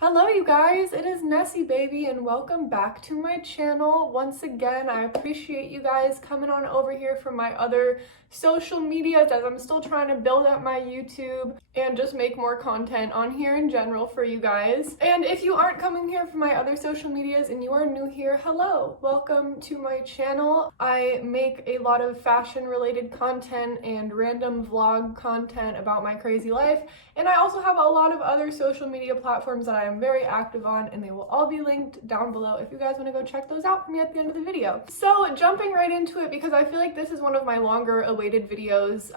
Hello you guys, it is Nessie baby and welcome back to my channel. Once again, I appreciate you guys coming on over here from my other social medias as I'm still trying to build up my YouTube and just make more content on here in general for you guys. And if you aren't coming here from my other social medias and you are new here, hello, welcome to my channel. I make a lot of fashion related content and random vlog content about my crazy life. And I also have a lot of other social media platforms that I am very active on, and they will all be linked down below if you guys want to go check those out for me at the end of the video. So jumping right into it, because I feel like this is one of my longer awaited videos.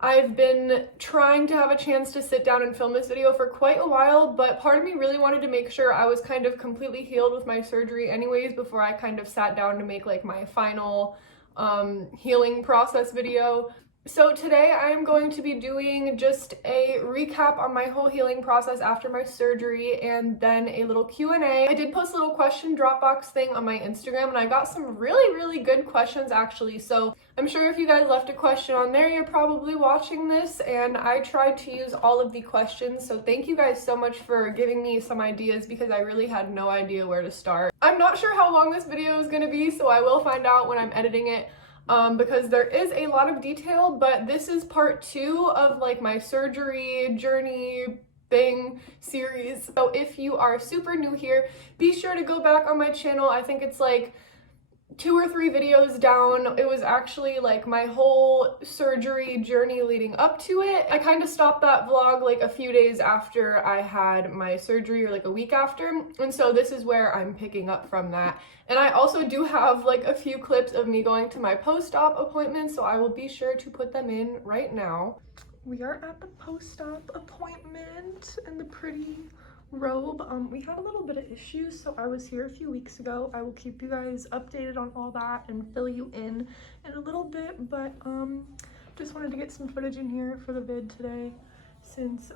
I've been trying to have a chance to sit down and film this video for quite a while, but part of me really wanted to make sure I was kind of completely healed with my surgery anyways before I kind of sat down to make like my final healing process video. So today I am going to be doing just a recap on my whole healing process after my surgery and then a little Q&A. I did post a little question Dropbox thing on my Instagram and I got some really good questions actually. So I'm sure if you guys left a question on there, you're probably watching this, and I tried to use all of the questions. So thank you guys so much for giving me some ideas because I really had no idea where to start. I'm not sure how long this video is going to be, so I will find out when I'm editing it. Because there is a lot of detail, but this is part 2 of like my surgery journey thing series. So if you are super new here, be sure to go back on my channel. I think it's like 2 or 3 videos down. It was actually like my whole surgery journey leading up to it. I kind of stopped that vlog like a few days after I had my surgery, or like a week after, and so this is where I'm picking up from that. And I also do have like a few clips of me going to my post-op appointment, so I will be sure to put them in right now. We are at the post-op appointment in the pretty robe. We had a little bit of issues, so I was here a few weeks ago. I will keep you guys updated on all that and fill you in a little bit, but just wanted to get some footage in here for the vid today since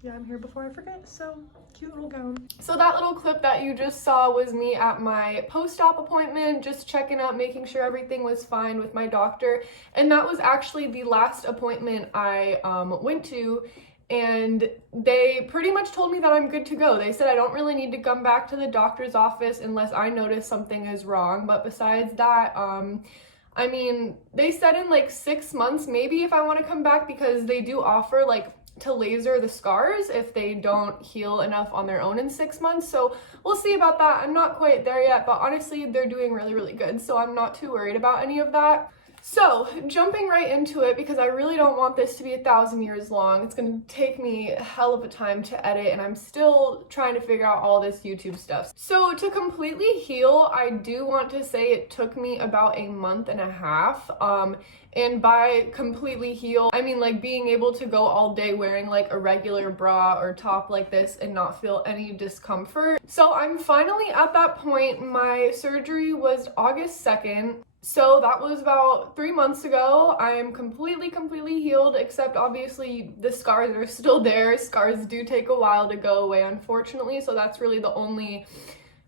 yeah, I'm here before I forget. So cute little gown. So that little clip that you just saw was me at my post-op appointment, just checking up, making sure everything was fine with my doctor. And that was actually the last appointment I went to, and they pretty much told me that I'm good to go. They said I don't really need to come back to the doctor's office unless I notice something is wrong, but besides that, I mean, they said in like 6 months maybe if I want to come back, because they do offer like to laser the scars if they don't heal enough on their own in 6 months. So we'll see about that. I'm not quite there yet, but honestly they're doing really good, so I'm not too worried about any of that. So jumping right into it, because I really don't want this to be 1,000 years long. It's going to take me a hell of a time to edit, and I'm still trying to figure out all this YouTube stuff. So to completely heal, I do want to say it took me about 1.5 months. And by completely heal, I mean like being able to go all day wearing like a regular bra or top like this and not feel any discomfort. So I'm finally at that point. My surgery was August 2nd. So that was about 3 months ago. I am completely healed, except obviously the scars are still there. Scars do take a while to go away, unfortunately. So that's really the only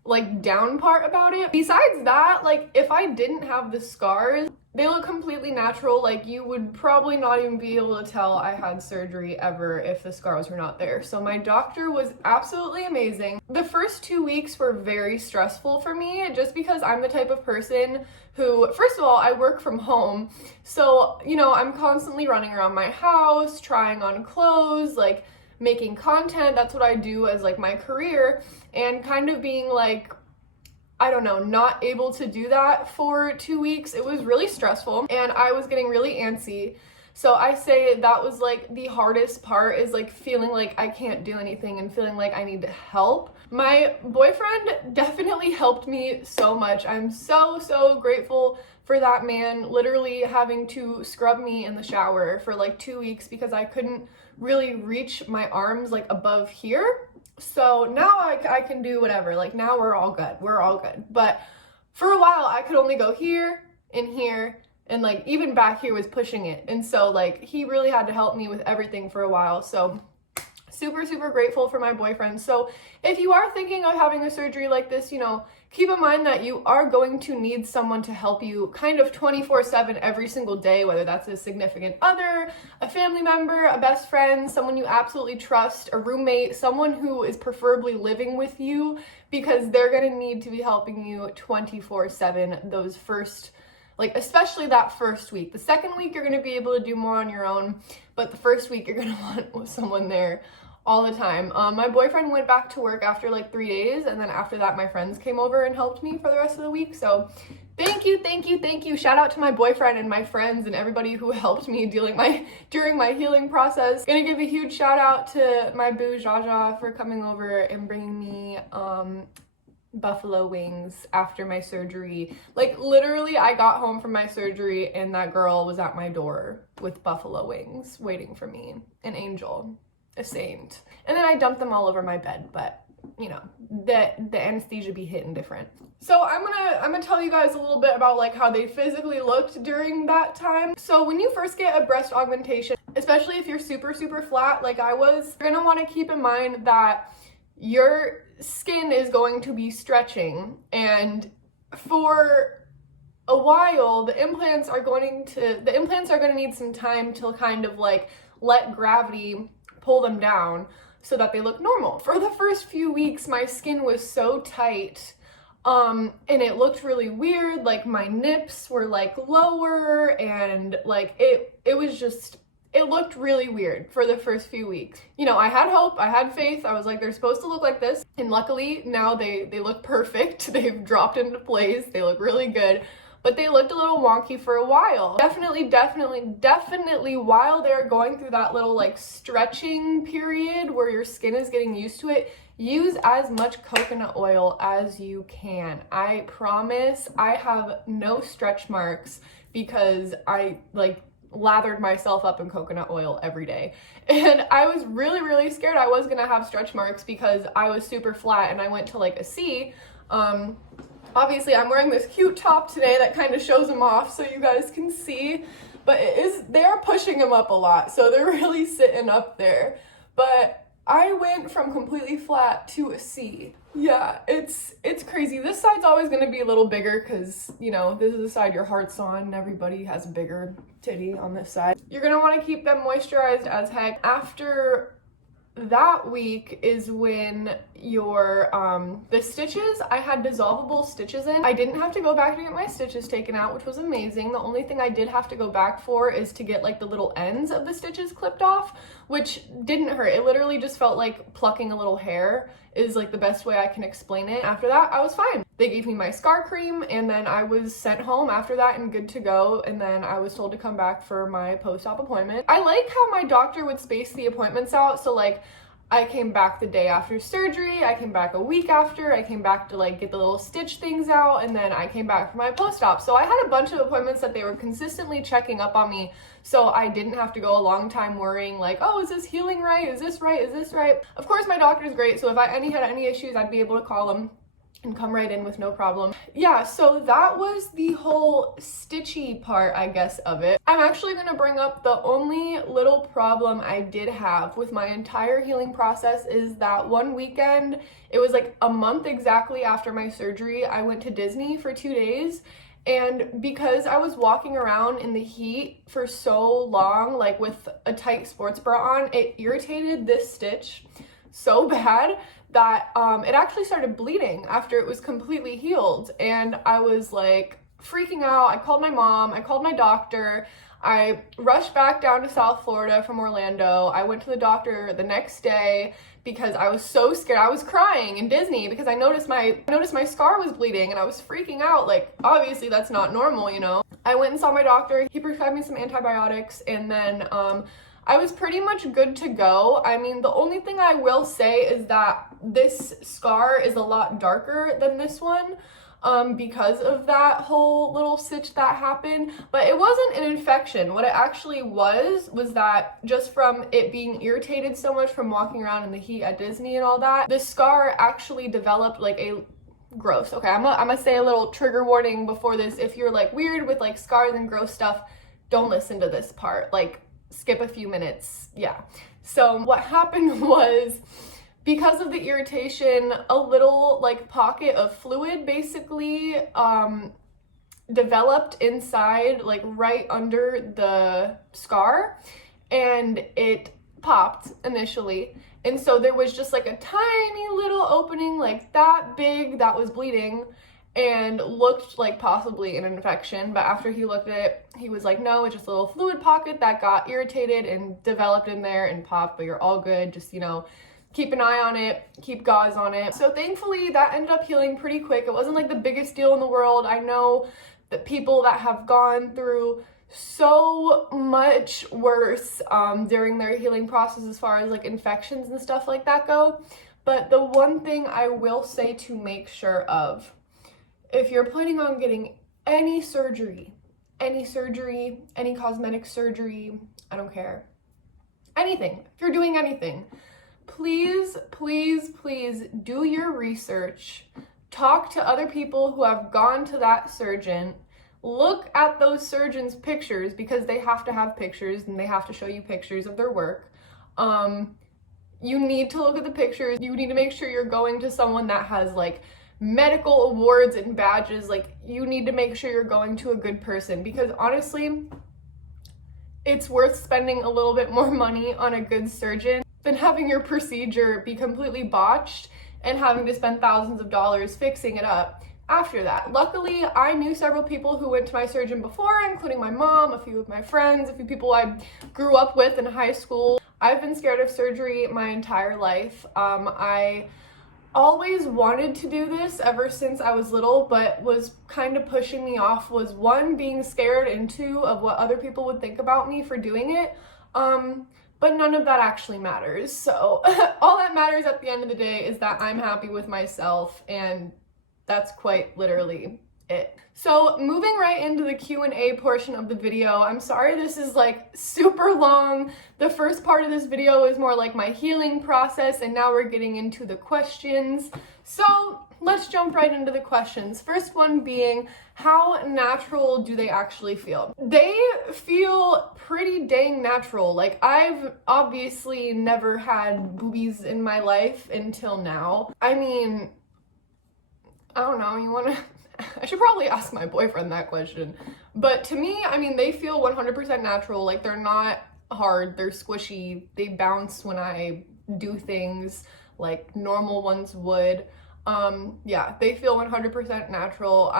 like down part about it. Besides that, like if I didn't have the scars, they look completely natural. Like you would probably not even be able to tell I had surgery ever if the scars were not there. So my doctor was absolutely amazing. The first 2 weeks were very stressful for me, just because I'm the type of person who, first of all, I work from home. So, you know, I'm constantly running around my house, trying on clothes, like making content. That's what I do as like my career, and kind of being like, I don't know, not able to do that for 2 weeks. It was really stressful and I was getting really antsy. So I say that was like the hardest part, is like feeling like I can't do anything and feeling like I need help. My boyfriend definitely helped me so much. I'm so grateful for that man, literally having to scrub me in the shower for like 2 weeks because I couldn't really reach my arms like above here. So now I can do whatever. Like now we're all good. But for a while I could only go here and here, and like even back here was pushing it. And so like he really had to help me with everything for a while. So super, super grateful for my boyfriend. So if you are thinking of having a surgery like this, keep in mind that you are going to need someone to help you kind of 24/7 every single day, whether that's a significant other, a family member, a best friend, someone you absolutely trust, a roommate, someone who is preferably living with you, because they're going to need to be helping you 24/7 those first, especially that first week. The second week, you're going to be able to do more on your own, but the first week, you're going to want someone there all the time. My boyfriend went back to work after 3 days, and then after that, my friends came over and helped me for the rest of the week. So thank you, thank you, thank you. Shout out to my boyfriend and my friends and everybody who helped me during my healing process. Gonna give a huge shout out to my boo Jaja for coming over and bringing me buffalo wings after my surgery. Literally, I got home from my surgery and that girl was at my door with buffalo wings waiting for me. An angel. A saint. And then I dumped them all over my bed, but the anesthesia be hitting different. So I'm gonna tell you guys a little bit about how they physically looked during that time. So when you first get a breast augmentation, especially if you're super, super flat like I was, you're gonna want to keep in mind that your skin is going to be stretching, and for a while the implants are going to need some time to kind of let gravity pull them down so that they look normal. For the first few weeks, my skin was so tight, and it looked really weird. My nips were lower, and it looked really weird for the first few weeks. I had hope, I had faith. I was like, they're supposed to look like this, and luckily now they look perfect. They've dropped into place. They look really good. But they looked a little wonky for a while. Definitely while they're going through that little stretching period where your skin is getting used to it, use as much coconut oil as you can. I promise I have no stretch marks because I lathered myself up in coconut oil every day. And I was really, really scared I was gonna have stretch marks because I was super flat and I went to a C. Obviously, I'm wearing this cute top today that kind of shows them off so you guys can see, but they're pushing them up a lot, so they're really sitting up there. But I went from completely flat to a C. Yeah, it's crazy. This side's always going to be a little bigger because, this is the side your heart's on. Everybody has a bigger titty on this side. You're going to want to keep them moisturized as heck. After that week is when your the stitches, I had dissolvable stitches in. I didn't have to go back to get my stitches taken out, which was amazing. The only thing I did have to go back for is to get the little ends of the stitches clipped off, which didn't hurt. It literally just felt like plucking a little hair is the best way I can explain it. After that, I was fine. They gave me my scar cream, and then I was sent home after that and good to go, and then I was told to come back for my post-op appointment. I like how my doctor would space the appointments out, so I came back the day after surgery, I came back a week after, I came back to get the little stitch things out, and then I came back for my post-op. So I had a bunch of appointments that they were consistently checking up on me, so I didn't have to go a long time worrying oh, is this healing right? Is this right? Is this right? Of course, my doctor's great, so if I had any issues, I'd be able to call them and come right in with no problem. Yeah, so that was the whole stitchy part, I guess, of it. I'm actually gonna bring up the only little problem I did have with my entire healing process is that one weekend, it was a month exactly after my surgery, I went to Disney for 2 days. And because I was walking around in the heat for so long, with a tight sports bra on, it irritated this stitch so bad that it actually started bleeding after it was completely healed. And I was freaking out. I called my mom, I called my doctor. I rushed back down to South Florida from Orlando. I went to the doctor the next day because I was so scared. I was crying in Disney because I noticed my scar was bleeding and I was freaking out. Obviously that's not normal, I went and saw my doctor. He prescribed me some antibiotics, and then I was pretty much good to go. I mean, the only thing I will say is that this scar is a lot darker than this one. Because of that whole little stitch that happened, but it wasn't an infection. What it actually was that just from it being irritated so much from walking around in the heat at Disney and all that, the scar actually developed a gross. Okay, I'm gonna say a little trigger warning before this. If you're weird with scars and gross stuff, don't listen to this part. Skip a few minutes. Yeah. So what happened was, because of the irritation, a little like pocket of fluid basically developed inside, like right under the scar, and it popped initially. And so there was just like a tiny little opening like that big that was bleeding and looked like possibly an infection. But after he looked at it, he was like, no, it's just a little fluid pocket that got irritated and developed in there and popped, but you're all good. Just, keep an eye on it, keep gauze on it. So thankfully that ended up healing pretty quick. It wasn't like the biggest deal in the world. I know that people that have gone through so much worse during their healing process as far as like infections and stuff like that go. But the one thing I will say to make sure of, if you're planning on getting any surgery, any cosmetic surgery, I don't care, anything, if you're doing anything, please, please, please do your research. Talk to other people who have gone to that surgeon. Look at those surgeons' pictures, because they have to have pictures and they have to show you pictures of their work. You need to look at the pictures. You need to make sure you're going to someone that has like medical awards and badges. Like, you need to make sure you're going to a good person, because honestly, it's worth spending a little bit more money on a good surgeon than having your procedure be completely botched and having to spend thousands of dollars fixing it up after that. Luckily, I knew several people who went to my surgeon before, including my mom, a few of my friends, a few people I grew up with in high school. I've been scared of surgery my entire life. I always wanted to do this ever since I was little, but was kind of pushing me off was, one, being scared, and two, of what other people would think about me for doing it. But none of that actually matters. So all that matters at the end of the day is that I'm happy with myself, and that's quite literally it. So moving right into the Q&A portion of the video, I'm sorry this is like super long. The first part of this video is more like my healing process, and now we're getting into the questions. So let's jump right into the questions. First one being, how natural do they actually feel? They feel pretty dang natural. Like, I've obviously never had boobies in my life until now. I mean, I don't know, I should probably ask my boyfriend that question. But to me, I mean, they feel 100% natural. Like, they're not hard, they're squishy, they bounce when I do things like normal ones would. Yeah, they feel 100% natural.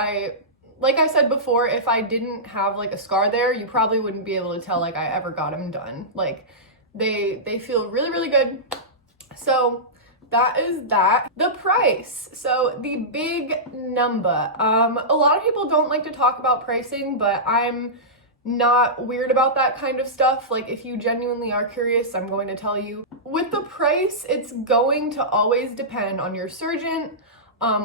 Like I said before, if I didn't have like a scar there, you probably wouldn't be able to tell like I ever got them done. Like, they feel really, really good. So that is that. The price. So the big number. A lot of people don't like to talk about pricing, but I'm not weird about that kind of stuff. Like, if you genuinely are curious, I'm going to tell you. With the price, it's going to always depend on your surgeon,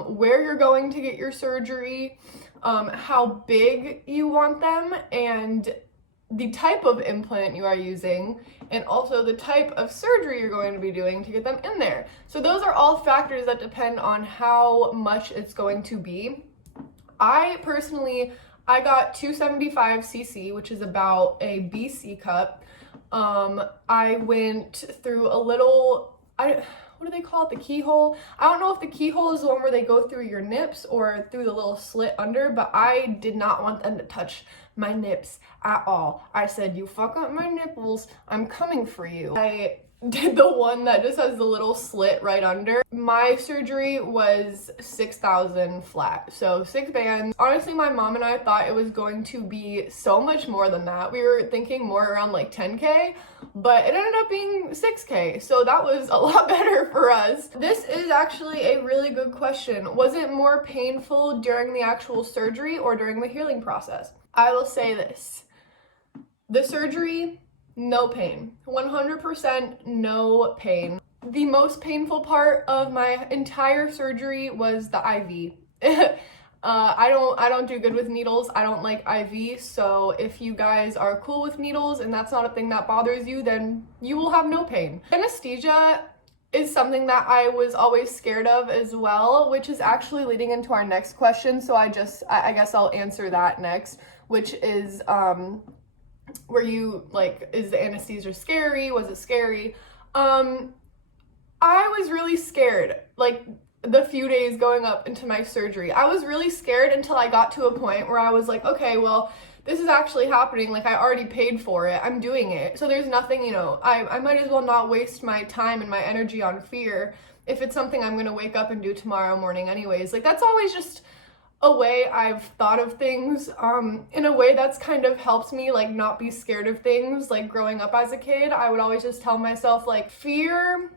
where you're going to get your surgery, how big you want them, and the type of implant you are using, and also the type of surgery you're going to be doing to get them in there. So those are all factors that depend on how much it's going to be. I personally got 275cc, which is about a BC cup. I went through a little, what do they call it? The keyhole? I don't know if the keyhole is the one where they go through your nips or through the little slit under, but I did not want them to touch my nips at all. I said, you fuck up my nipples, I'm coming for you. I did the one that just has the little slit right under. My surgery was $6,000 flat, so 6 bands. Honestly, my mom and I thought it was going to be so much more than that. We were thinking more around like 10K, but it ended up being 6K, so that was a lot better for us. This is actually a really good question. Was it more painful during the actual surgery or during the healing process? I will say this. The surgery, no pain. 100% no pain. The most painful part of my entire surgery was the IV. I don't do good with needles. I don't like IV, so if you guys are cool with needles and that's not a thing that bothers you, then you will have no pain. Anesthesia is something that I was always scared of as well, which is actually leading into our next question, so I guess I'll answer that next, which is were you like, is the anesthesia scary? Was it scary? I was really scared, like the few days going up into my surgery. I was really scared until I got to a point where I was like, okay, well, this is actually happening. Like, I already paid for it. I'm doing it. So there's nothing, you know, I might as well not waste my time and my energy on fear if it's something I'm going to wake up and do tomorrow morning anyways. Like, that's always just a way I've thought of things, in a way that's kind of helped me, like, not be scared of things. Like, growing up as a kid, I would always just tell myself, like, fear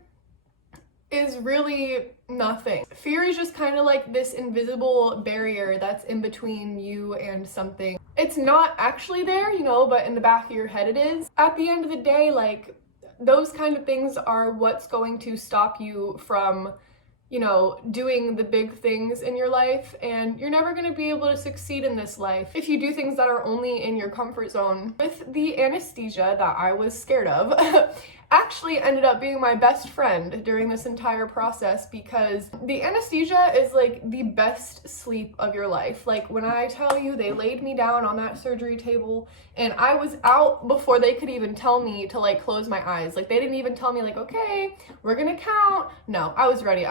is really nothing. Fear is just kind of like this invisible barrier that's in between you and something. It's not actually there, you know, but in the back of your head it is. At the end of the day, like, those kind of things are what's going to stop you from, you know, doing the big things in your life, and you're never going to be able to succeed in this life if you do things that are only in your comfort zone. With the anesthesia that I was scared of, actually ended up being my best friend during this entire process, because the anesthesia is like the best sleep of your life. Like, when I tell you, they laid me down on that surgery table and I was out before they could even tell me to like close my eyes. Like, they didn't even tell me like, okay, we're gonna count. No, I was ready.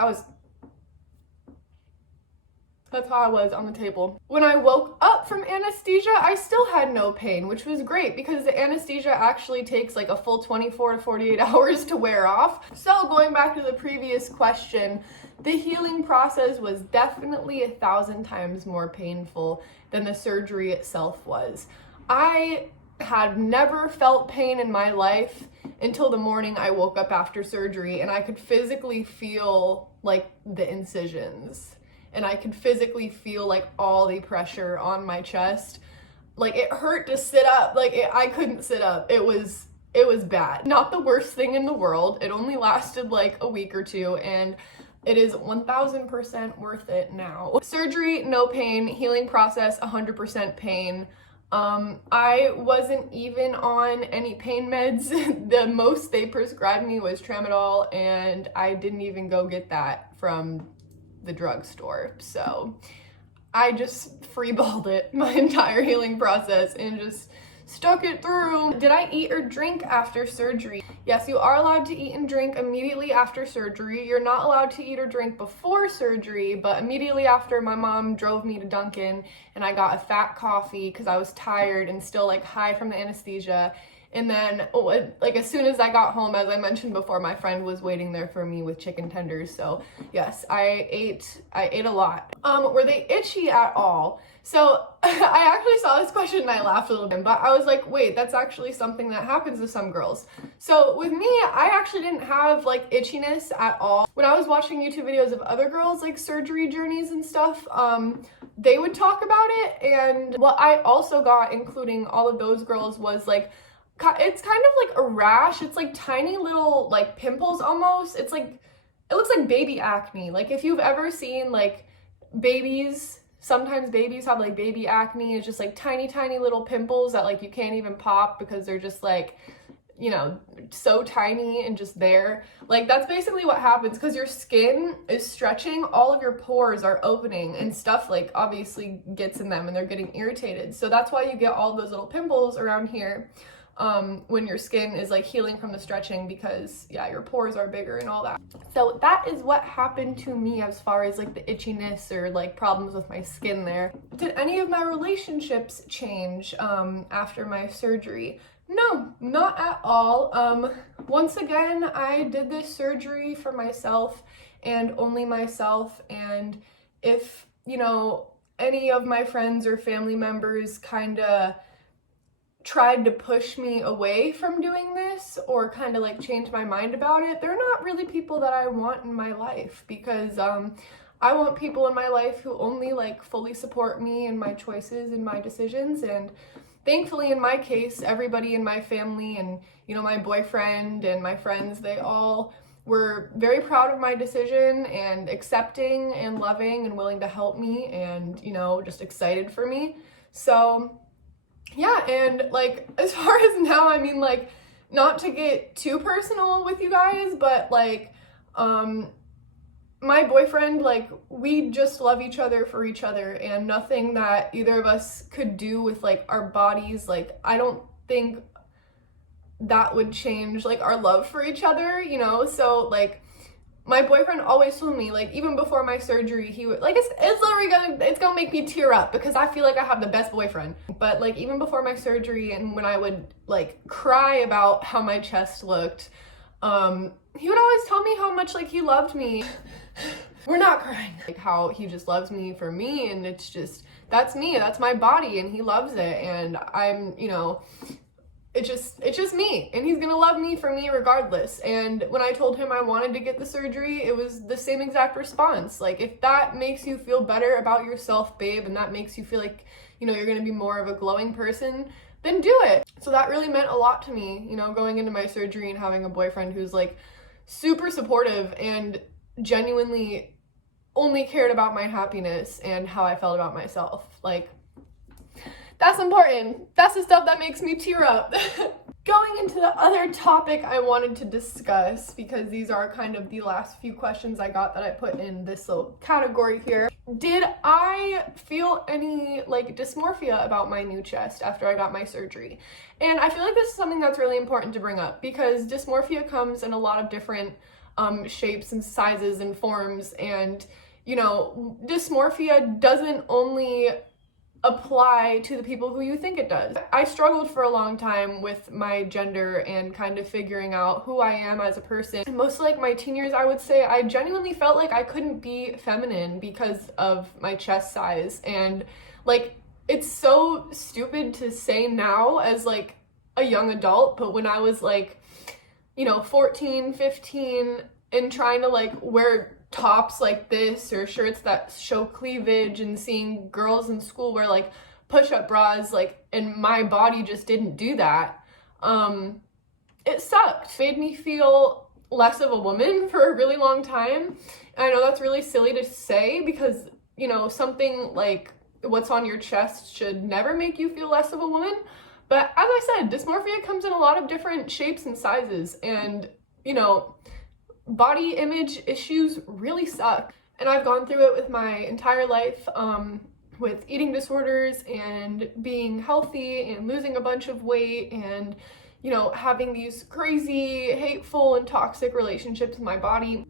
That's how I was on the table. When I woke up from anesthesia, I still had no pain, which was great because the anesthesia actually takes like a full 24 to 48 hours to wear off. So going back to the previous question, the healing process was definitely 1,000 times more painful than the surgery itself was. I had never felt pain in my life until the morning I woke up after surgery, and I could physically feel like the incisions. And I could physically feel like all the pressure on my chest. Like, it hurt to sit up. Like, I couldn't sit up. It was bad. Not the worst thing in the world. It only lasted like a week or two, and it is 1000% worth it now. Surgery, no pain. Healing process, 100% pain. I wasn't even on any pain meds. The most they prescribed me was tramadol, and I didn't even go get that from the drugstore. So I just freeballed it my entire healing process and just stuck it through. Did I eat or drink after surgery? Yes, you are allowed to eat and drink immediately after surgery. You're not allowed to eat or drink before surgery, but immediately after, my mom drove me to Dunkin' and I got a fat coffee because I was tired and still like high from the anesthesia. And then, like, as soon as I got home, as I mentioned before, my friend was waiting there for me with chicken tenders. So yes, I ate a lot. Were they itchy at all? So I actually saw this question and I laughed a little bit, but I was like, wait, that's actually something that happens to some girls. So with me, I actually didn't have like itchiness at all. When I was watching YouTube videos of other girls, like surgery journeys and stuff, they would talk about it. And what I also got, including all of those girls, was like, it's kind of like a rash. It's like tiny little like pimples almost. It's like, it looks like baby acne. Like, if you've ever seen like babies, sometimes babies have like baby acne. It's just like tiny little pimples that like you can't even pop because they're just like, you know, so tiny and just there. Like, that's basically what happens because your skin is stretching, all of your pores are opening, and stuff like obviously gets in them and they're getting irritated. So that's why you get all those little pimples around here. When your skin is like healing from the stretching, because yeah, your pores are bigger and all that. So that is what happened to me as far as like the itchiness or like problems with my skin there. Did any of my relationships change after my surgery? No, not at all. Once again, I did this surgery for myself and only myself, and if, you know, any of my friends or family members kind of tried to push me away from doing this or kind of like change my mind about it, they're not really people that I want in my life, because I want people in my life who only like fully support me and my choices and my decisions. And thankfully in my case, everybody in my family and, you know, my boyfriend and my friends, they all were very proud of my decision and accepting and loving and willing to help me and, you know, just excited for me. So yeah, and like, as far as now, I mean, like, not to get too personal with you guys, but like, my boyfriend, like, we just love each other for each other, and nothing that either of us could do with like our bodies, like, I don't think that would change like our love for each other, you know? So like my boyfriend always told me, like, even before my surgery, he would, like, it's literally it's gonna make me tear up because I feel like I have the best boyfriend. But like even before my surgery, and when I would like cry about how my chest looked, he would always tell me how much like he loved me. We're not crying. Like how he just loves me for me, and it's just, that's me, that's my body, and he loves it, and I'm, you know, it's just me, and he's gonna love me for me regardless. And when I told him I wanted to get the surgery, it was the same exact response. Like, if that makes you feel better about yourself, babe, and that makes you feel like, you know, you're gonna be more of a glowing person, then do it. So that really meant a lot to me, you know, going into my surgery and having a boyfriend who's like super supportive and genuinely only cared about my happiness and how I felt about myself. Like, that's important. That's the stuff that makes me tear up. Going into the other topic I wanted to discuss, because these are kind of the last few questions I got that I put in this little category here. Did I feel any like dysmorphia about my new chest after I got my surgery? And I feel like this is something that's really important to bring up, because dysmorphia comes in a lot of different shapes and sizes and forms, and you know, dysmorphia doesn't only apply to the people who you think it does. I struggled for a long time with my gender and kind of figuring out who I am as a person. And most like my teen years, I would say, I genuinely felt like I couldn't be feminine because of my chest size. And like, it's so stupid to say now as like a young adult, but when I was like, you know, 14, 15, and trying to like wear tops like this or shirts that show cleavage, and seeing girls in school wear like push-up bras, like, and my body just didn't do that, it sucked. It made me feel less of a woman for a really long time. And I know that's really silly to say, because, you know, something like what's on your chest should never make you feel less of a woman. But as I said, dysmorphia comes in a lot of different shapes and sizes, and, you know, body image issues really suck. And I've gone through it with my entire life, with eating disorders and being healthy and losing a bunch of weight, and, you know, having these crazy, hateful, and toxic relationships with my body.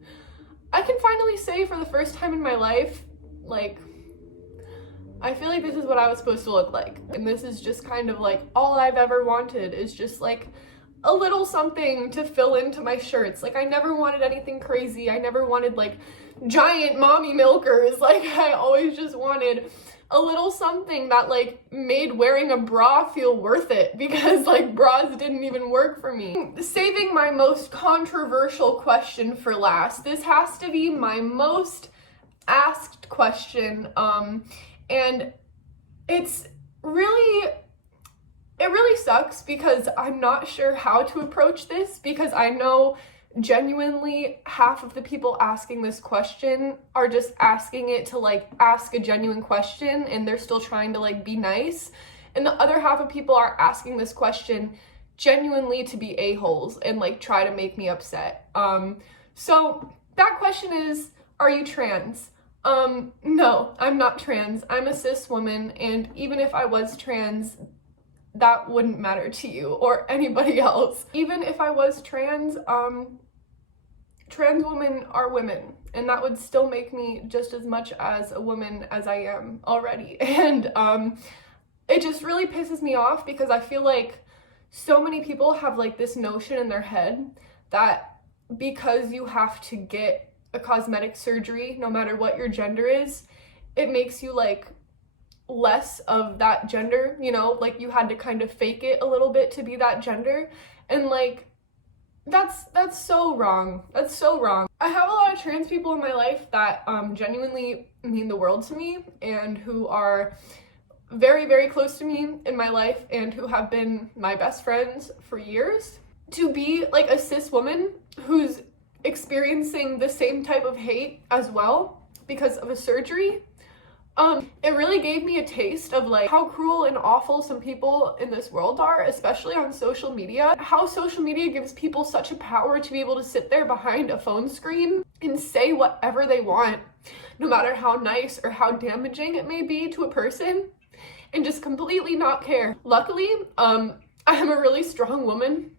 I can finally say for the first time in my life, like, I feel like this is what I was supposed to look like. And this is just kind of like all I've ever wanted, is just like a little something to fill into my shirts. Like, I never wanted anything crazy. I never wanted like giant mommy milkers. Like, I always just wanted a little something that like made wearing a bra feel worth it, because like bras didn't even work for me. Saving my most controversial question for last. This has to be my most asked question, and it really sucks, because I'm not sure how to approach this, because I know genuinely half of the people asking this question are just asking it to like ask a genuine question, and they're still trying to like be nice. And the other half of people are asking this question genuinely to be a-holes and like try to make me upset. So that question is, are you trans? No, I'm not trans. I'm a cis woman, and even if I was trans, that wouldn't matter to you or anybody else. Even if I was trans, trans women are women, and that would still make me just as much as a woman as I am already. And it just really pisses me off, because I feel like so many people have like this notion in their head that because you have to get a cosmetic surgery, no matter what your gender is, it makes you like less of that gender, you know, like you had to kind of fake it a little bit to be that gender. And like, that's so wrong. That's so wrong. I have a lot of trans people in my life that genuinely mean the world to me, and who are very, very close to me in my life, and who have been my best friends for years. To be like a cis woman who's experiencing the same type of hate as well because of a surgery, it really gave me a taste of like how cruel and awful some people in this world are, especially on social media. How social media gives people such a power to be able to sit there behind a phone screen and say whatever they want, no matter how nice or how damaging it may be to a person, and just completely not care. Luckily, I I am a really strong woman.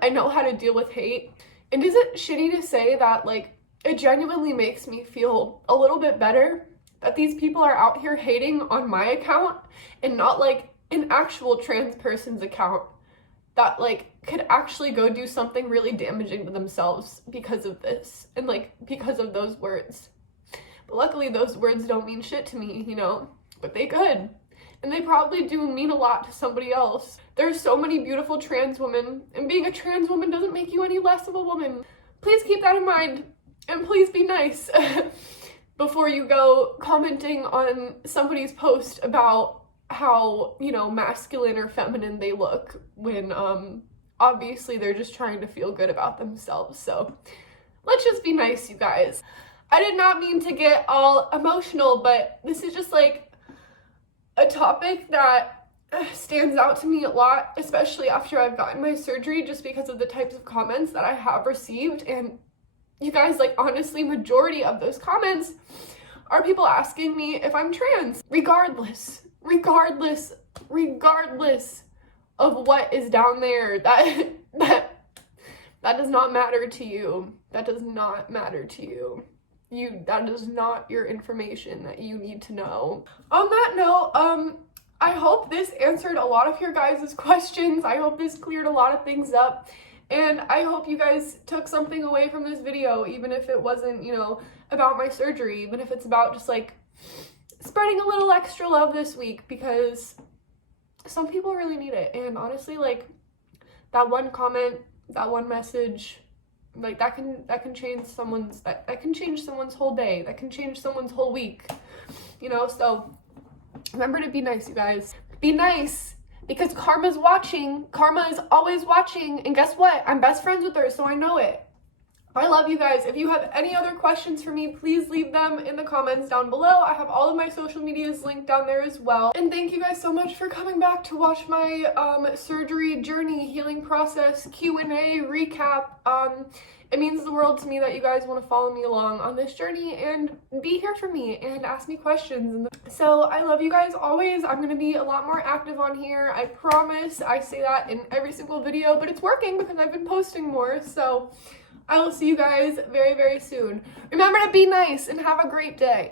I know how to deal with hate. And is it shitty to say that, like, it genuinely makes me feel a little bit better that these people are out here hating on my account and not like an actual trans person's account that like could actually go do something really damaging to themselves because of this and like because of those words. But luckily those words don't mean shit to me, you know, but they could. And they probably do mean a lot to somebody else. There's so many beautiful trans women, and being a trans woman doesn't make you any less of a woman. Please keep that in mind, and please be nice before you go commenting on somebody's post about how, you know, masculine or feminine they look when obviously they're just trying to feel good about themselves. So let's just be nice, you guys. I did not mean to get all emotional, but this is just like a topic that stands out to me a lot, especially after I've gotten my surgery, just because of the types of comments that I have received. And you guys, like, honestly, majority of those comments are people asking me if I'm trans, regardless of what is down there. That does not matter to you. That does not matter to you. That is not your information that you need to know. On that note, I hope this answered a lot of your guys' questions. I hope this cleared a lot of things up. And I hope you guys took something away from this video, even if it wasn't, you know, about my surgery, even if it's about just like spreading a little extra love this week, because some people really need it. And honestly, like, that one comment, that one message, like, that can change someone's whole day, that can change someone's whole week, you know. So remember to be nice, you guys. Be nice, because karma's watching. Karma is always watching, and guess what? I'm best friends with her, so I know it. I love you guys. If you have any other questions for me, please leave them in the comments down below. I have all of my social medias linked down there as well. And thank you guys so much for coming back to watch my surgery journey, healing process, Q&A, recap. It means the world to me that you guys want to follow me along on this journey and be here for me and ask me questions. So I love you guys always. I'm going to be a lot more active on here. I promise. I say that in every single video, but it's working because I've been posting more. So I will see you guys very, very soon. Remember to be nice and have a great day.